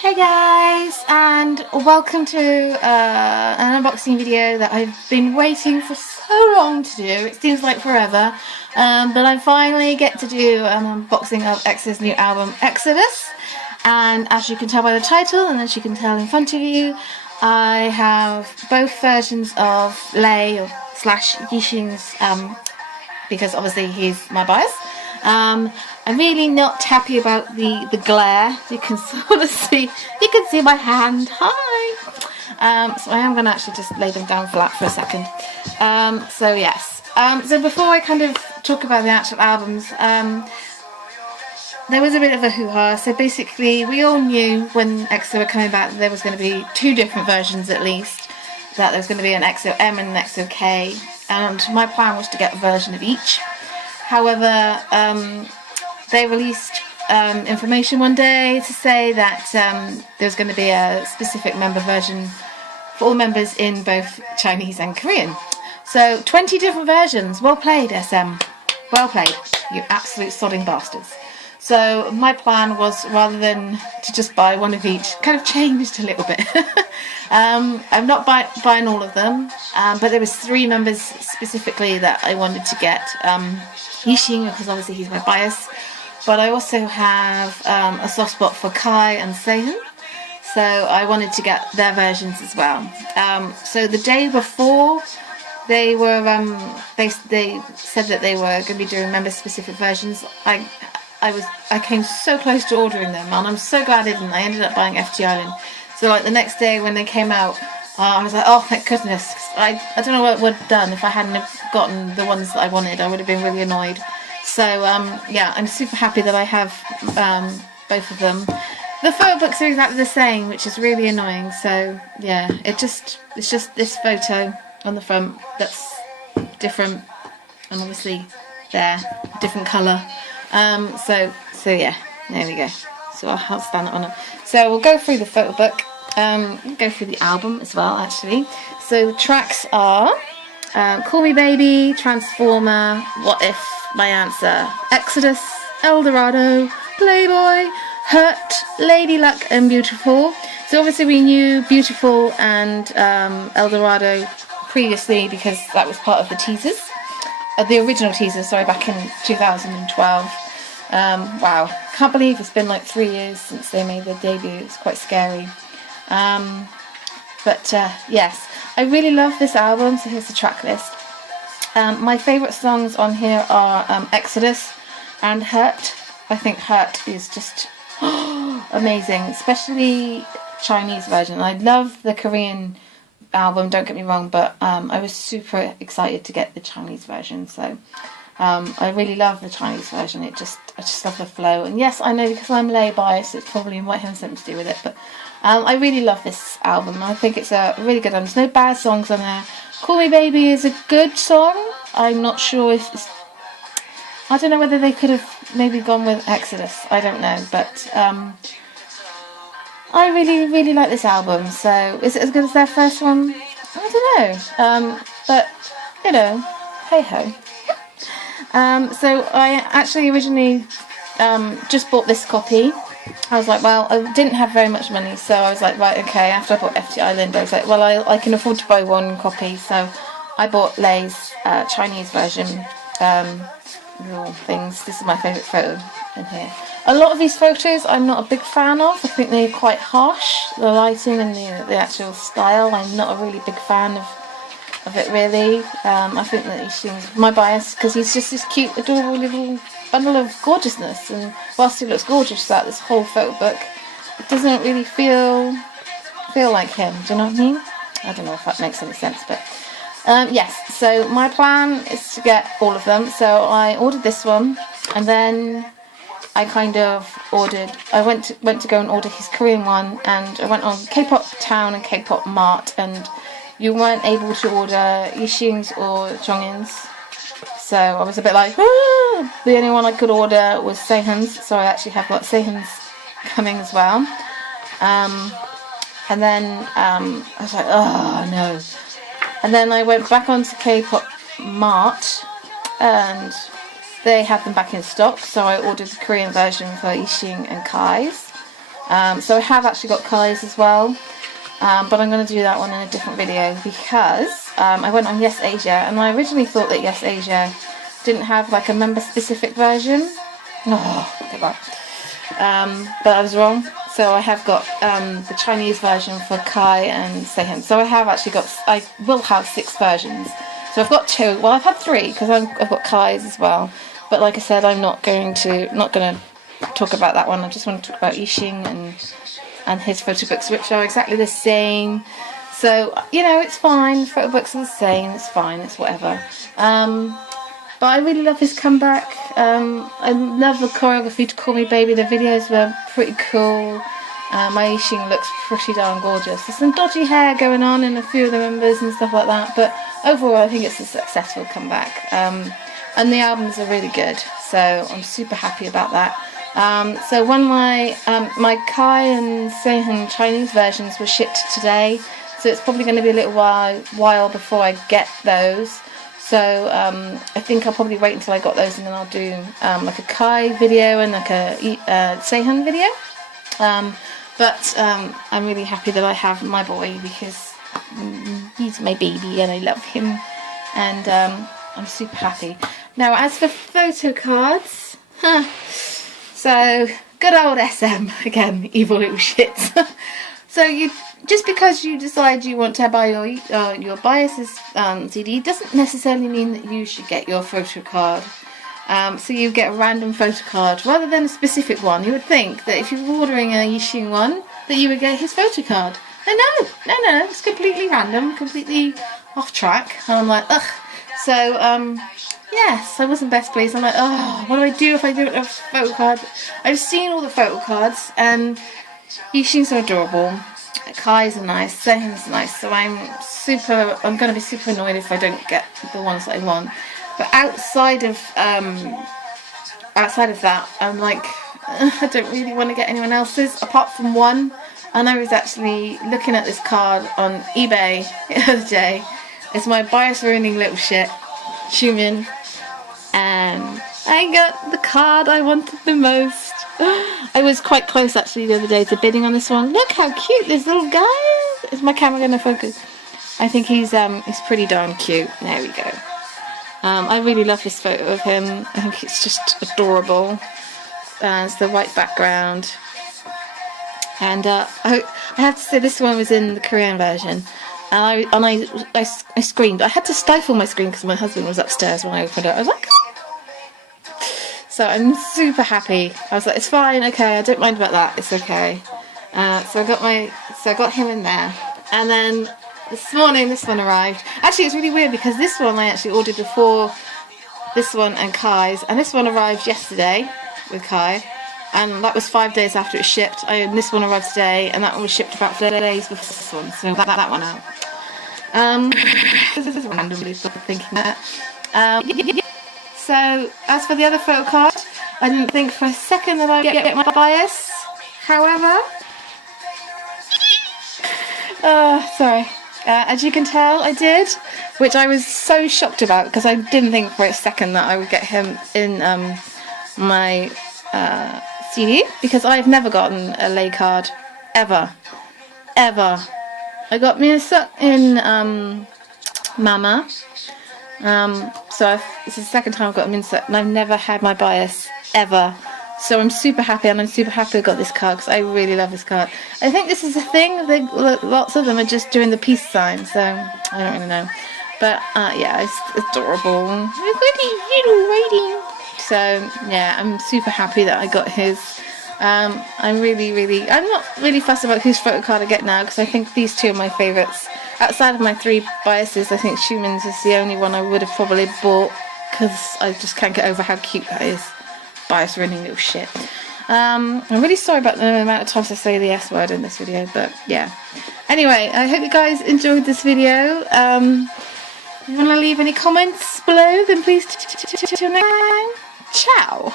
Hey guys, and welcome to an unboxing video that I've been waiting for so long to do. It seems like forever, but I finally get to do an unboxing of EXO's new album, Exodus. And as you can tell by the title, and as you can tell in front of you, I have both versions of Lay slash Yixing's, because obviously he's my bias. I'm really not happy about the glare. You can sort of see, you can see my hand. Hi! So I am going to actually just lay them down flat for a second. So yes. So before I kind of talk about the actual albums, there was a bit of a hoo-ha. So basically we all knew when EXO were coming back that there was going to be two different versions at least. That there was going to be an EXO M and an EXO K. And my plan was to get a version of each. However, they released information one day to say that there's going to be a specific member version for all members in both Chinese and Korean. So 20 different versions. Well played, SM. Well played, you absolute sodding bastards. So my plan was, rather than to just buy one of each, kind of changed a little bit. I'm not buying all of them, but there was 3 members specifically that I wanted to get. Yixing, because obviously he's my bias, but I also have a soft spot for Kai and Sehun, so I wanted to get their versions as well. So the day before they were, they said that they were going to be doing member-specific versions. I came so close to ordering them, and I'm so glad I didn't. I ended up buying FT Island. So like the next day when they came out, I was like, oh thank goodness. I don't know what I would have done if I hadn't have gotten the ones that I wanted. I would have been really annoyed. So yeah, I'm super happy that I have both of them. The photo books are exactly the same, which is really annoying. So yeah, it's just this photo on the front that's different, and obviously there, different colour. So yeah, there we go. So I'll stand it on it. So we'll go through the photo book. Go through the album as well, actually. So the tracks are Call Me Baby, Transformer, What If, My Answer, Exodus, Eldorado, Playboy, Hurt, Lady Luck and Beautiful. So obviously we knew Beautiful and Eldorado previously because that was part of the teasers. The original teasers, sorry, back in 2012. Wow, can't believe it's been like 3 years since they made their debut. It's quite scary. But yes, I really love this album. So here's the track list. My favourite songs on here are Exodus and Hurt. I think Hurt is just amazing, especially Chinese version. I love the Korean album, don't get me wrong, but I was super excited to get the Chinese version. So I really love the Chinese version. I just love the flow. And yes, I know because I'm lay biased, it probably might have something to do with it, but I really love this album. I think it's a really good album. There's no bad songs on there. Call Me Baby is a good song. I'm not sure if it's... I don't know whether they could have maybe gone with Exodus. I don't know, but I really, really like this album. So is it as good as their first one? I don't know. But, you know, hey-ho. So I actually originally just bought this copy. I was like, well, I didn't have very much money, so I was like, right, okay, after I bought FT Island, I was like, well, I can afford to buy one copy, so I bought Lay's Chinese version, little things. This is my favourite photo in here. A lot of these photos I'm not a big fan of. I think they're quite harsh, the lighting and the actual style. I'm not a really big fan of it, really. I think that he seems my bias, because he's just this cute, adorable little bundle of gorgeousness, and whilst he looks gorgeous throughout this whole photo book, it doesn't really feel like him. Do you know what I mean? I don't know if that makes any sense, but yes. So my plan is to get all of them. So I ordered this one, and then I kind of ordered. I went to go and order his Korean one, and I went on K-pop Town and K-pop Mart, and you weren't able to order Yixing's or Jonghyun's. So I was a bit like, ah! The only one I could order was Sehun's, so I actually have got Sehun's coming as well. And then I was like, oh no. And then I went back onto K-pop Mart, and they had them back in stock, so I ordered the Korean version for Yixing and Kai's. So I have actually got Kai's as well, but I'm going to do that one in a different video because I went on Yes Asia, and I originally thought that Yes Asia didn't have like a member specific version. Oh, goodbye. But I was wrong. So I have got the Chinese version for Kai and Seihan. So I have actually got, I will have 6 versions. So I've got 2. Well, I've had 3 because I've got Kai's as well. But like I said, I'm not going to talk about that one. I just want to talk about Yixing and his photo books, which are exactly the same. So, you know, it's fine. Photo books are the same. It's fine. It's whatever. But I really love his comeback. I love the choreography to Call Me Baby. The videos were pretty cool. My Yixing looks pretty darn gorgeous. There's some dodgy hair going on in a few of the members and stuff like that. But overall, I think it's a successful comeback. And the albums are really good. So I'm super happy about that. So when my Kai and Seihan Chinese versions were shipped today, so it's probably going to be a little while before I get those. So I think I'll probably wait until I got those, and then I'll do like a Kai video and like a Seihan video. But I'm really happy that I have my boy because he's my baby and I love him, and I'm super happy. Now, as for photo cards, so good old SM again, evil little shits. So you, just because you decide you want to buy your biases CD doesn't necessarily mean that you should get your photo card. So you get a random photo card rather than a specific one. You would think that if you were ordering a Yixing one, that you would get his photo card. And no, it's completely random, completely off track. And I'm like, ugh. So yes, I wasn't best pleased. I'm like, oh, what do I do if I don't have a photo card? I've seen all the photo cards, and Yixing's so adorable. Kai's are nice, Seihan's nice, so I'm going to be super annoyed if I don't get the ones that I want. But outside of that, I'm like, I don't really want to get anyone else's apart from one. And I was actually looking at this card on eBay the other day. It's my bias ruining little shit, Xiumin, and I got the card I wanted the most. I was quite close actually the other day to bidding on this one. Look how cute this little guy is. Is my camera going to focus? I think he's pretty darn cute. There we go. I really love this photo of him. I think it's just adorable. It's the white background. And I have to say this one was in the Korean version. And I screamed. I had to stifle my scream because my husband was upstairs when I opened it. I was like, so I'm super happy. I was like, it's fine, okay, I don't mind about that, it's okay. So I got him in there. And then this morning this one arrived. Actually, it's really weird because this one I actually ordered before this one and Kai's, and this one arrived yesterday with Kai, and that was 5 days after it shipped. And this one arrived today, and that one was shipped about 4 days before this one. So that one out. This is randomly thinking that. So, as for the other photo card, I didn't think for a second that I'd get my bias. However, sorry. As you can tell, I did, which I was so shocked about because I didn't think for a second that I would get him in my CD, because I've never gotten a lay card, ever. I got Minsuk in Mama. So it's the second time I've got a Minsuk, and I've never had my bias ever. So I'm super happy, and I'm super happy I got this card because I really love this card. I think this is a thing. Lots of them are just doing the peace sign, so I don't really know. But yeah, it's adorable. Little writing. So yeah, I'm super happy that I got his. I'm not really fussed about whose photo card I get now because I think these two are my favourites. Outside of my 3 biases, I think Xiumin's is the only one I would have probably bought because I just can't get over how cute that is. Bias ruining little shit. I'm really sorry about the amount of times I say the S word in this video, but yeah. Anyway, I hope you guys enjoyed this video. If you want to leave any comments below, then please tune in. Ciao!